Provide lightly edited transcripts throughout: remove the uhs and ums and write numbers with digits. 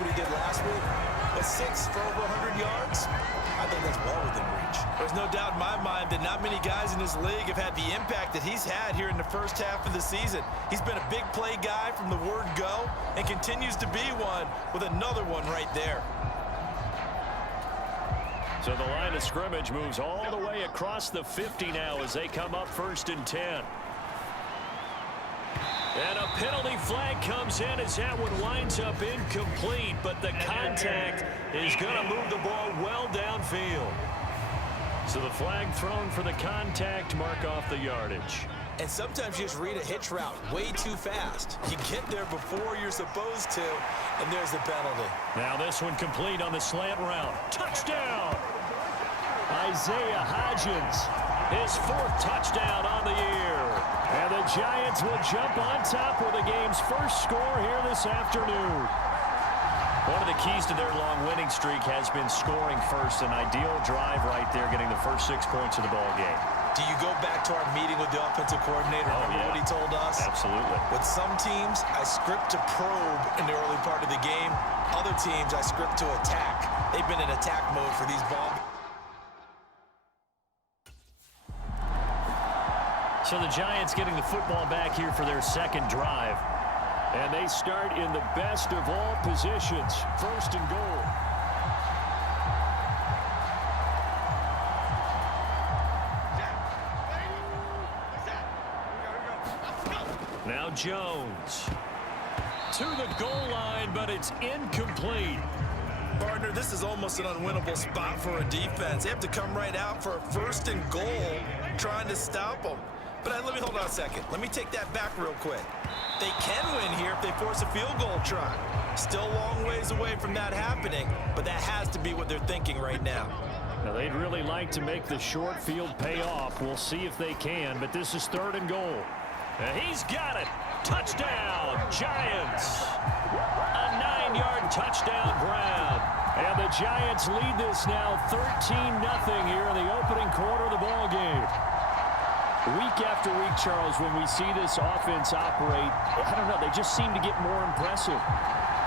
what he did last week, but 6 for over 100 yards, I think that's well within reach. There's no doubt in my mind that not many guys in this league have had the impact that he's had here in the first half of the season. He's been a big play guy from the word go and continues to be one with another one right there. So the line of scrimmage moves all the way across the 50 now as they come up 1st and 10. And a penalty flag comes in as that one winds up incomplete, but the contact is going to move the ball well downfield. So the flag thrown for the contact, mark off the yardage. And sometimes you just read a hitch route way too fast. You get there before you're supposed to, and there's the penalty. Now this one complete on the slant route. Touchdown! Isaiah Hodgins, his 4th touchdown on the year. And the Giants will jump on top with the game's first score here this afternoon. One of the keys to their long winning streak has been scoring first. An ideal drive right there, getting the first 6 points of the ball game. Do you go back to our meeting with the offensive coordinator? Remember what he told us? Absolutely. With some teams, I script to probe in the early part of the game. Other teams, I script to attack. They've been in attack mode for these ball games. So the Giants getting the football back here for their 2nd drive. And they start in the best of all positions. 1st and goal. Now Jones. To the goal line, but it's incomplete. Partner, this is almost an unwinnable spot for a defense. They have to come right out for a 1st and goal, trying to stop them. But let me hold on a second. Let me take that back real quick. They can win here if they force a field goal try. Still a long ways away from that happening, but that has to be what they're thinking right now. Now they'd really like to make the short field pay off. We'll see if they can, but this is 3rd and goal. And he's got it. Touchdown, Giants. A 9-yard touchdown grab. And the Giants lead this now 13-0 here in the opening quarter of the ball game. Week after week, Charles, when we see this offense operate, I don't know, they just seem to get more impressive.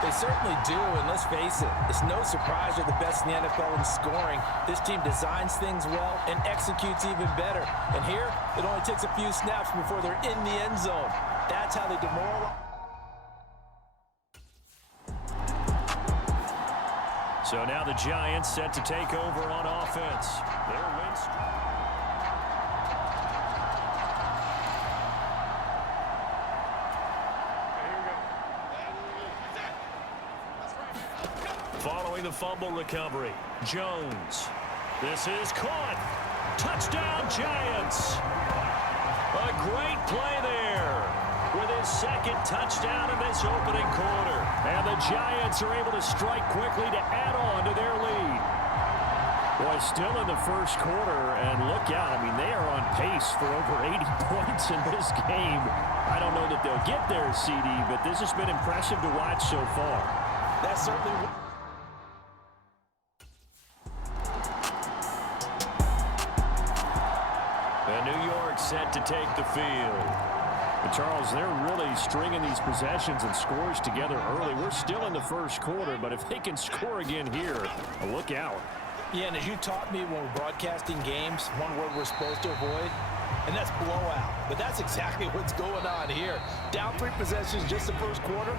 They certainly do, and let's face it, it's no surprise they're the best in the NFL in scoring. This team designs things well and executes even better. And here, it only takes a few snaps before they're in the end zone. That's how they demoralize. So now the Giants set to take over on offense. Their win streak. Following the fumble recovery, Jones. This is caught. Touchdown, Giants. A great play there with his 2nd touchdown in this opening quarter. And the Giants are able to strike quickly to add on to their lead. Boy, still in the first quarter, and look out. I mean, they are on pace for over 80 points in this game. I don't know that they'll get there, CD, but this has been impressive to watch so far. That's certainly... And New York set to take the field. But Charles, they're really stringing these possessions and scores together early. We're still in the first quarter, but if they can score again here, look out. Yeah, and as you taught me when we're broadcasting games, one word we're supposed to avoid, and that's blowout. But that's exactly what's going on here. Down 3 possessions just the first quarter.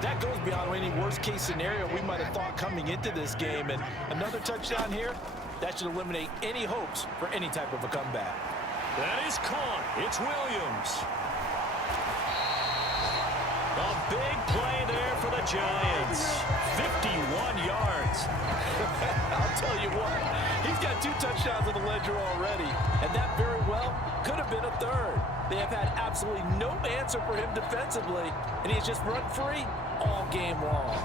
That goes beyond any worst-case scenario we might have thought coming into this game. And another touchdown here, that should eliminate any hopes for any type of a comeback. That is caught. It's Williams. A big play there for the Giants. 51 yards. I'll tell you what, he's got 2 touchdowns on the ledger already, and that very well could have been a 3rd. They have had absolutely no answer for him defensively, and he's just run free all game long.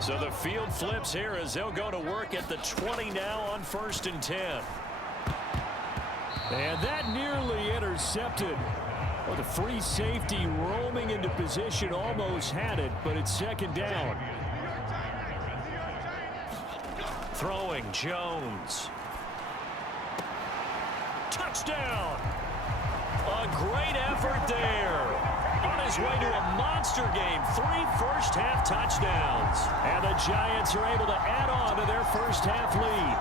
So the field flips here as they'll go to work at the 20 now on 1st and 10. And that nearly intercepted. Well, the free safety roaming into position almost had it, but it's 2nd down. Throwing Jones. Touchdown. A great effort there. on his way to a monster game. 3 first-half touchdowns. And the Giants are able to add on to their first-half lead.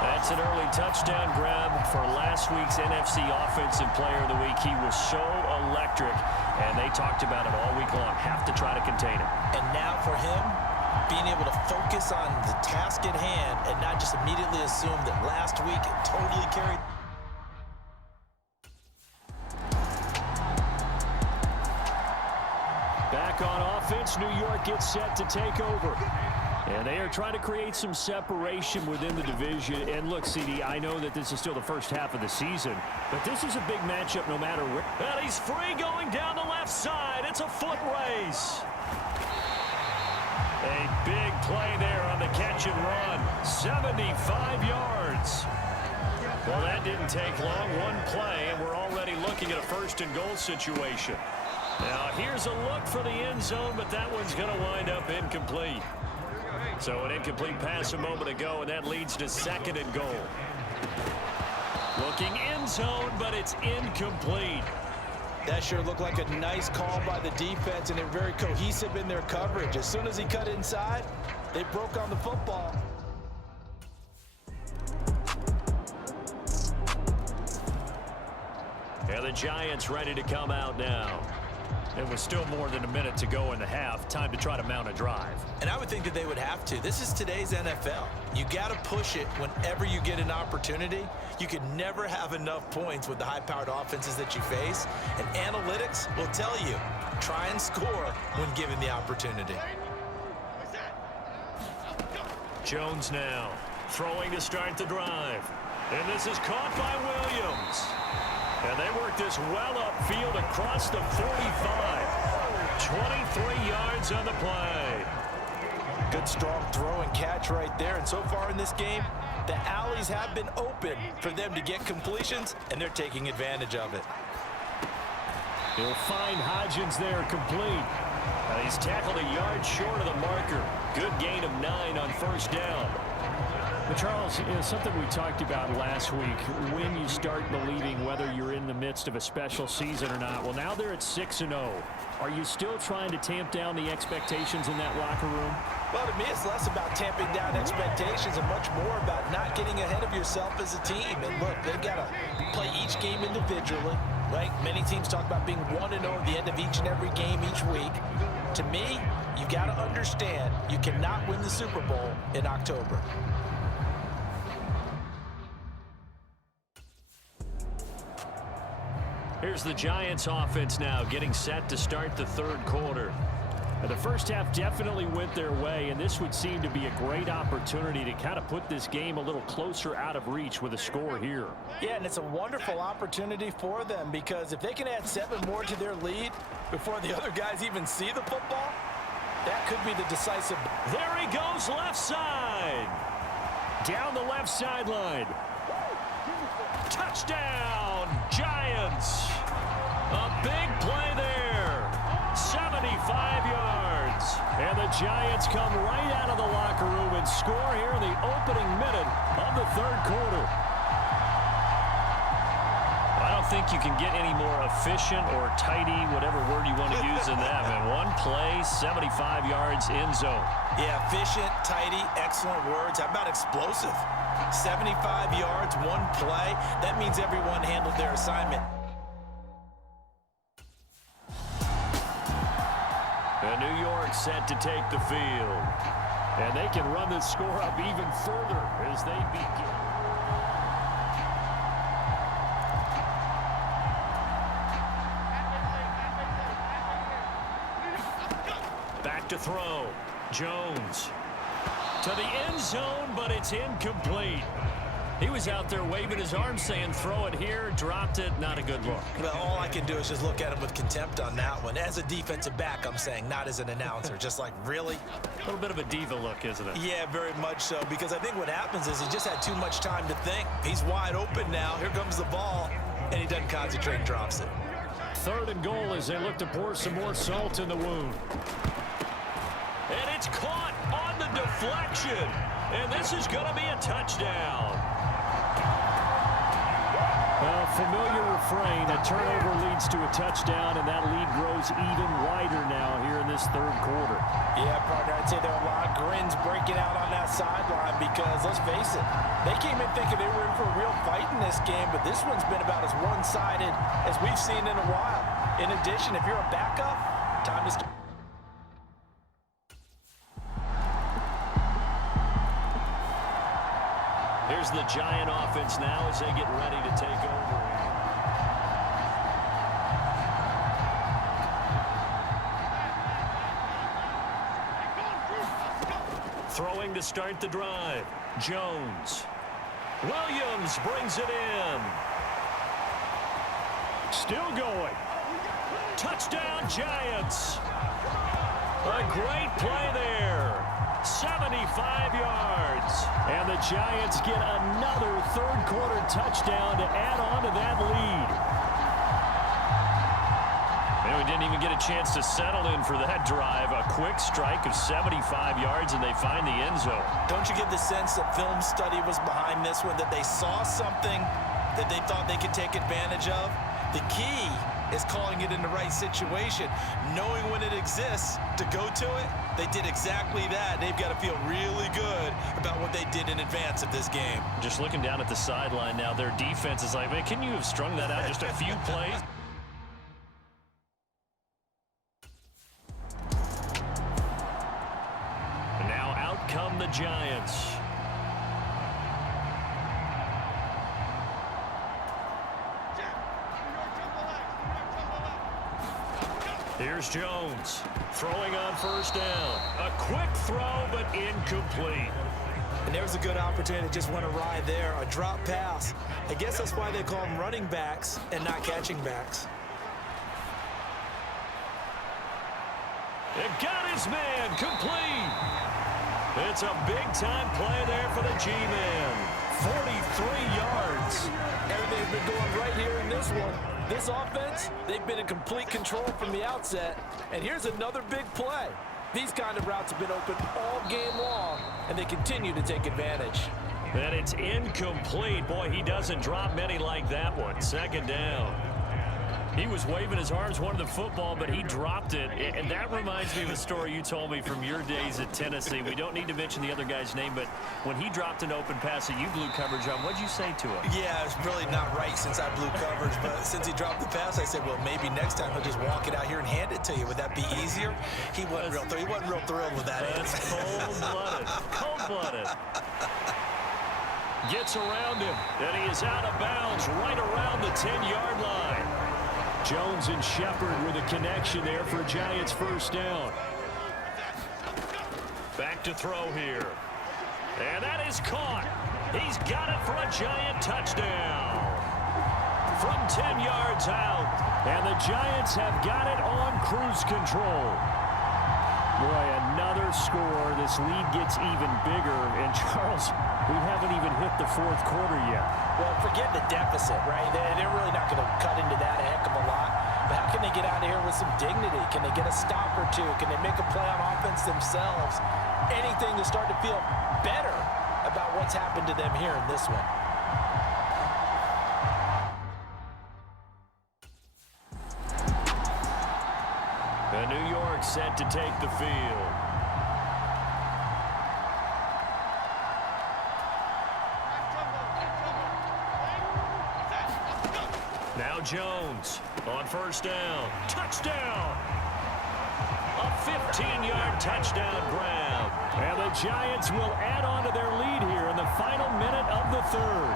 That's an early touchdown grab for last week's NFC Offensive Player of the Week. He was so electric, and they talked about it all week long. Have to try to contain him. And now for him, being able to focus on the task at hand and not just immediately assume that last week it totally carried. Back on offense, New York gets set to take over. And they are trying to create some separation within the division. And look, CD, I know that this is still the first half of the season, but this is a big matchup no matter where. And he's free going down the left side. It's a foot race. A big play there on the catch and run. 75 yards. Well, that didn't take long. One play, and we're already looking at a first and goal situation. Now, here's a look for the end zone, but that one's going to wind up incomplete. So an incomplete pass a moment ago, and that leads to second and goal. Looking end zone, but it's incomplete. That sure looked like a nice call by the defense, and they're very cohesive in their coverage. As soon as he cut inside, they broke on the football. And the Giants ready to come out now. It was still more than a minute to go in the half. Time to try to mount a drive. And I would think that they would have to. This is today's NFL. You got to push it whenever you get an opportunity. You can never have enough points with the high-powered offenses that you face. And analytics will tell you, try and score when given the opportunity. Jones now throwing to start the drive. And this is caught by Williams. And they work this well upfield across the 45. 23 yards on the play. Good strong throw and catch right there. And so far in this game, the alleys have been open for them to get completions, and they're taking advantage of it. He'll find Hodgins there complete. He's tackled a yard short of the marker. Good gain of 9 on first down. But Charles, something we talked about last week, when you start believing whether you're in the midst of a special season or not. Well, now they're at 6-0. Are you still trying to tamp down the expectations in that locker room? Well, to me, it's less about tamping down expectations and much more about not getting ahead of yourself as a team. And look, they've got to play each game individually, right? Many teams talk about being 1-0 at the end of each and every game each week. To me, you've got to understand you cannot win the Super Bowl in October. Here's the Giants offense now getting set to start the third quarter. The first half definitely went their way, and this would seem to be a great opportunity to kind of put this game a little closer out of reach with a score here. Yeah, and it's a wonderful opportunity for them because if they can add 7 more to their lead before the other guys even see the football, that could be the decisive. There he goes left side. Down the left sideline. Touchdown, Giants. A big play there. 75 yards. And the Giants come right out of the locker room and score here in the opening minute of the third quarter. I don't think you can get any more efficient or tidy, whatever word you want to use in that. Man, one play, 75 yards in zone. Yeah, efficient, tidy, excellent words. How about explosive? 75 yards, one play. That means everyone handled their assignment. And New York set to take the field. And they can run this score up even further as they begin. Back to throw. Jones to the end zone, but it's incomplete. He was out there waving his arms saying, throw it here, dropped it, not a good look. Well, all I can do is just look at him with contempt on that one. As a defensive back, I'm saying, not as an announcer. Just like, really? A little bit of a diva look, isn't it? Yeah, very much so, because I think what happens is he just had too much time to think. He's wide open now. Here comes the ball, and he doesn't concentrate and drops it. Third and goal as they look to pour some more salt in the wound. And it's caught on the deflection. And this is going to be a touchdown. A familiar refrain, a turnover leads to a touchdown, and that lead grows even wider now here in this third quarter. Yeah, partner, I'd say there are a lot of grins breaking out on that sideline because, let's face it, they came in thinking they were in for a real fight in this game, but this one's been about as one-sided as we've seen in a while. In addition, if you're a backup, time to start. Here's the Giant offense now as they get ready to take over. Throwing to start the drive. Jones. Williams brings it in. Still going. Touchdown, Giants. A great play there. 75 yards. And the Giants get another third-quarter touchdown to add on to that lead. And we didn't even get a chance to settle in for that drive. A quick strike of 75 yards, and they find the end zone. Don't you get the sense that film study was behind this one, that they saw something that they thought they could take advantage of? The key is calling it in the right situation, knowing when it exists to go to it. They did exactly that. They've got to feel really good about what they did in advance of this game. Just looking down at the sideline now, their defense is like, man, can you have strung that out just a few plays? And now out come the Giants. Here's Jones, throwing on first down. A quick throw, but incomplete. And there's a good opportunity to just went awry there, a drop pass. I guess that's why they call them running backs and not catching backs. It got his man, complete. It's a big-time play there for the G-Man. 43 yards. Everything's been going right here in this one. This offense, they've been in complete control from the outset. And here's another big play. These kind of routes have been open all game long, and they continue to take advantage. And it's incomplete. Boy, he doesn't drop many like that one. Second down. He was waving his arms, wanted the football, but he dropped it. And that reminds me of a story you told me from your days at Tennessee. We don't need to mention the other guy's name, but when he dropped an open pass that you blew coverage on, what'd you say to him? Yeah, it's really not right since I blew coverage, but since he dropped the pass, I said, well, maybe next time he'll just walk it out here and hand it to you. Would that be easier? He wasn't real thrilled with that. That's cold-blooded. Cold-blooded. Gets around him, and he is out of bounds right around the 10-yard line. Jones and Shepard with a connection there for a Giants first down. Back to throw here. And that is caught. He's got it for a Giant touchdown. From 10 yards out. And the Giants have got it on cruise control. Boy, another score. This lead gets even bigger. And Charles, we haven't even hit the fourth quarter yet. Well, forget the deficit, right? They're really not going to cut into that a heck of a lot. But how can they get out of here with some dignity? Can they get a stop or two? Can they make a play on offense themselves? Anything to start to feel better about what's happened to them here in this one. And New York set to take the field. Now Jones on first down. Touchdown! A 15-yard touchdown grab. And the Giants will add on to their lead here in the final minute of the third.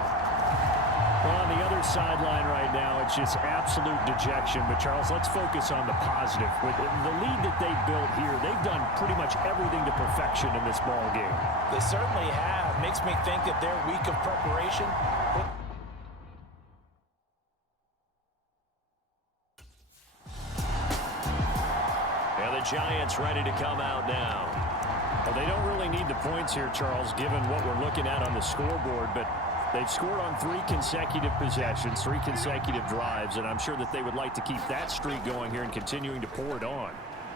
Well, on the other sideline right now, it's just absolute dejection. But, Charles, let's focus on the positive. With the lead that they've built here, they've done pretty much everything to perfection in this ball game. They certainly have. Makes me think that their week of preparation. And the Giants ready to come out now. Well, they don't really need the points here, Charles, given what we're looking at on the scoreboard, but they've scored on 3 consecutive possessions, 3 consecutive drives, and I'm sure that they would like to keep that streak going here and continuing to pour it on.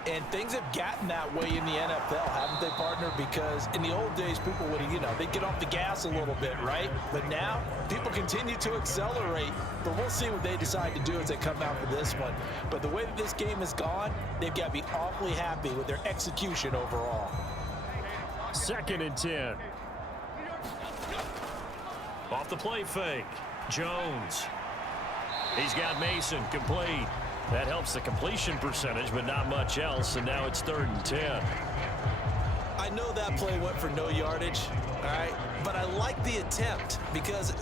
And things have gotten that way in the NFL, haven't they, partner? Because in the old days, people would, they'd get off the gas a little bit, right? But now, people continue to accelerate. But we'll see what they decide to do as they come out for this one. But the way that this game has gone, they've got to be awfully happy with their execution overall. 2nd and 10. Off the play fake. Jones. He's got Mason complete. That helps the completion percentage, but not much else, and now it's 3rd and 10. I know that play went for no yardage, all right? But I like the attempt because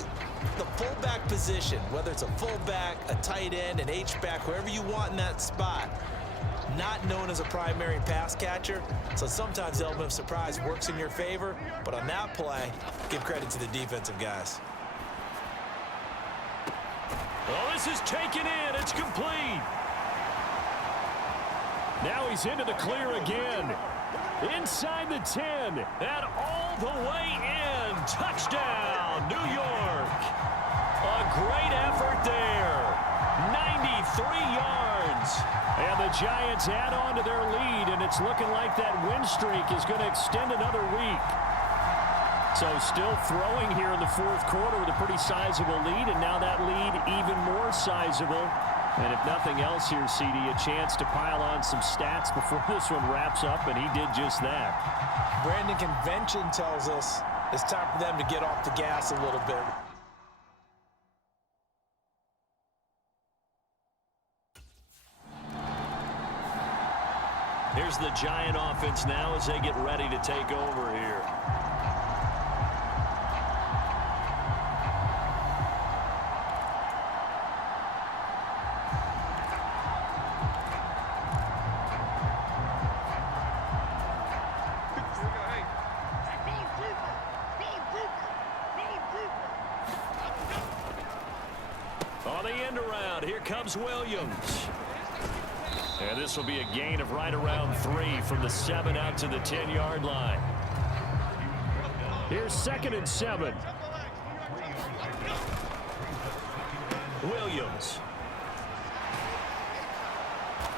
the fullback position, whether it's a fullback, a tight end, an H-back, whoever you want in that spot, not known as a primary pass catcher. So sometimes the element of surprise works in your favor. But on that play, give credit to the defensive guys. Well, this is taken in. It's complete. Now he's into the clear again. Inside the 10. And all the way in. Touchdown, New York. A great effort there. 93 yards. And the Giants add on to their lead, and it's looking like that win streak is going to extend another week. So still throwing here in the 4th quarter with a pretty sizable lead, and now that lead even more sizable. And if nothing else here, CD, a chance to pile on some stats before this one wraps up, and he did just that. Brandon, convention tells us it's time for them to get off the gas a little bit. Here's the Giant offense now as they get ready to take over here. On the end around, here comes Williams. And this will be a gain of right around 3 from the 7 out to the 10-yard line. Here's 2nd and 7. Williams.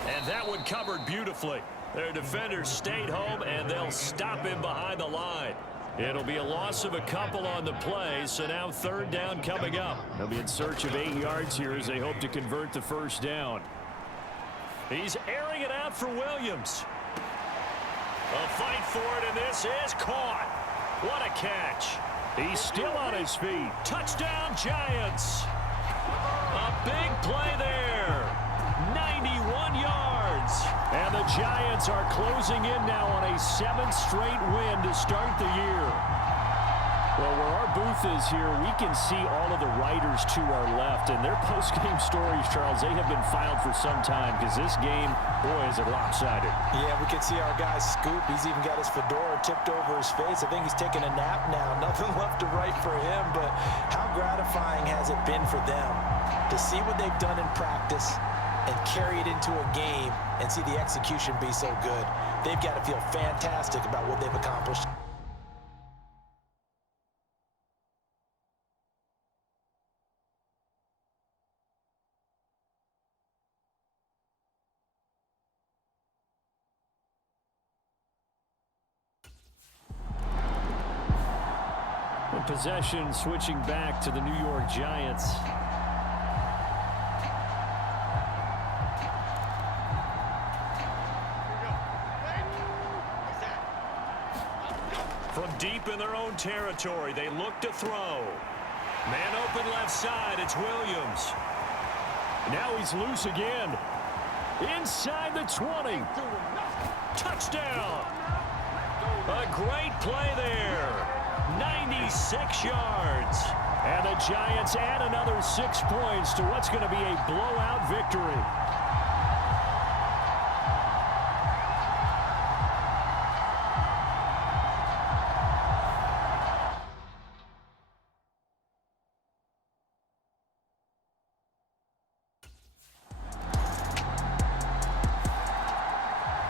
And that one covered beautifully. Their defenders stayed home, and they'll stop him behind the line. It'll be a loss of a couple on the play, so now 3rd down coming up. They'll be in search of 8 yards here as they hope to convert the 1st down. He's airing it out for Williams. A fight for it, and this is caught. What a catch. He's still on his feet. Touchdown, Giants. A big play there. 91 yards. And the Giants are closing in now on a 7th straight win to start the year. Well, where our booth is here, we can see all of the writers to our left. And their post-game stories, Charles, they have been filed for some time because this game, boy, is it lopsided. Yeah, we can see our guy Scoop. He's even got his fedora tipped over his face. I think he's taking a nap now. Nothing left to write for him. But how gratifying has it been for them to see what they've done in practice and carry it into a game and see the execution be so good? They've got to feel fantastic about what they've accomplished. Possession switching back to the New York Giants. From deep in their own territory, they look to throw. Man open left side, it's Williams. Now he's loose again. Inside the 20. Touchdown. A great play there. 96 yards. And the Giants add another 6 points to what's going to be a blowout victory.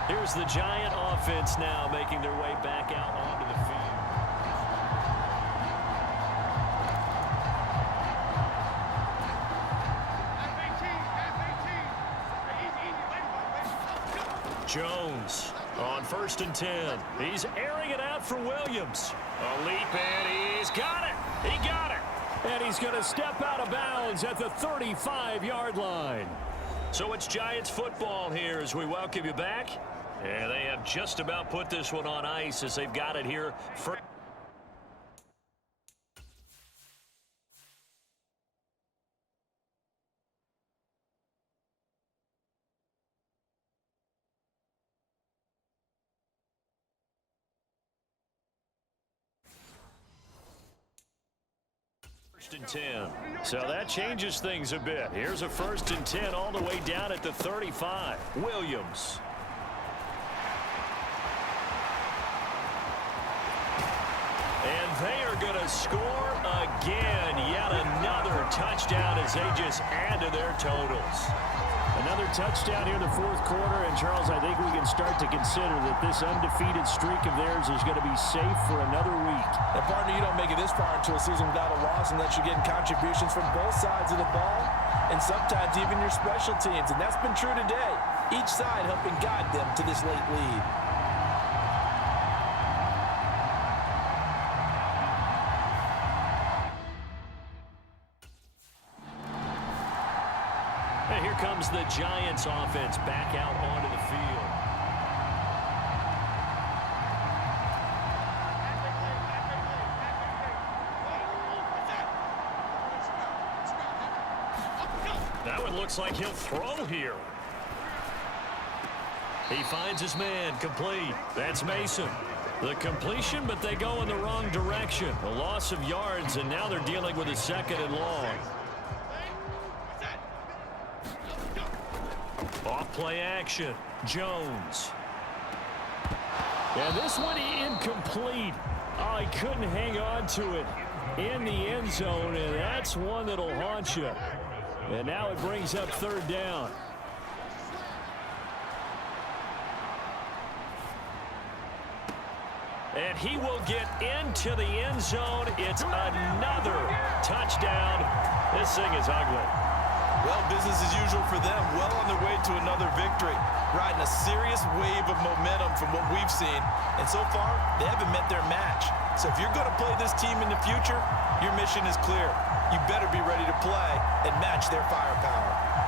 Here's the Giant offense now making their way back out onto the field. Jones on 1st and 10. He's airing it out for Williams. A leap, and he's got it. He got it. And he's going to step out of bounds at the 35-yard line. So it's Giants football here as we welcome you back. And they have just about put this one on ice as they've got it here for... and 10. So that changes things a bit. Here's a 1st and 10 all the way down at the 35. Williams. And they are going to score again. Yet another touchdown as they just add to their totals. Another touchdown here in the 4th quarter. And, Charles, I think we can start to consider that this undefeated streak of theirs is going to be safe for another week. And, partner, you don't make it this far into a season without a loss unless you're getting contributions from both sides of the ball and sometimes even your special teams. And that's been true today. Each side helping guide them to this late lead. And here comes the Giants offense back out onto the field. That one looks like he'll throw here. He finds his man, complete. That's Mason. The completion, but they go in the wrong direction. A loss of yards, and now they're dealing with a 2nd and long. Off play action. Jones. And this one incomplete. Oh, he couldn't hang on to it in the end zone, and that's one that'll haunt you. And now it brings up 3rd down. And he will get into the end zone. It's another touchdown. This thing is ugly. Well, business as usual for them. Well on their way to another victory. Riding a serious wave of momentum from what we've seen. And so far, they haven't met their match. So if you're going to play this team in the future, your mission is clear. You better be ready to play and match their firepower.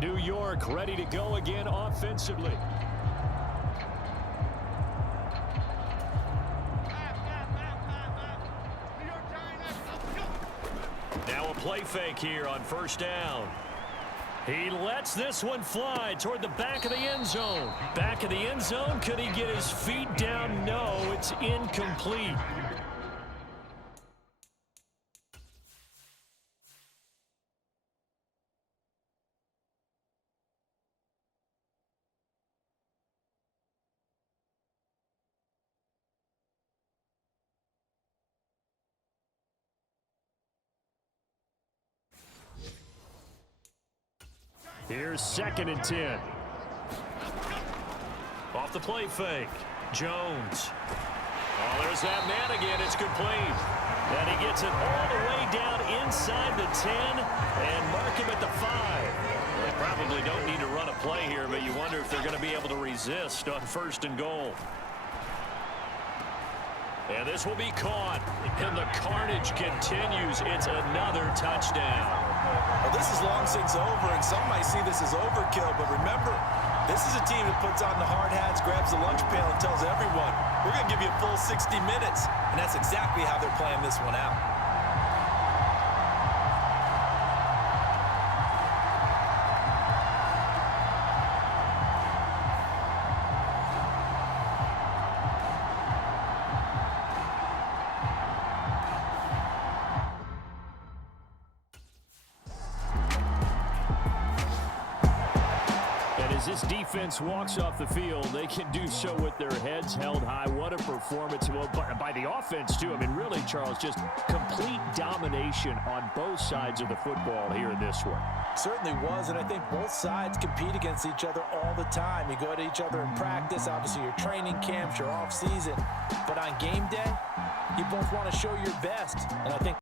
New York ready to go again offensively. Now a play fake here on first down. He lets this one fly toward the back of the end zone. Back of the end zone, could he get his feet down? No, it's incomplete. Here's 2nd and 10. Off the play fake. Jones. Oh, there's that man again. It's complete. And he gets it all the way down inside the 10 and mark him at the 5. They probably don't need to run a play here, but you wonder if they're going to be able to resist on 1st and goal. And this will be caught. And the carnage continues. It's another touchdown. Well, this is long since over, and some might see this as overkill, but remember, this is a team that puts on the hard hats, grabs the lunch pail, and tells everyone, we're going to give you a full 60 minutes, and that's exactly how they're playing this one out. As this defense walks off the field, they can do so with their heads held high. What a performance by the offense, too. I mean, really, Charles, just complete domination on both sides of the football here in this one. Certainly was, and I think both sides compete against each other all the time. You go at each other in practice, obviously your training camps, your off-season. But on game day, you both want to show your best. And I think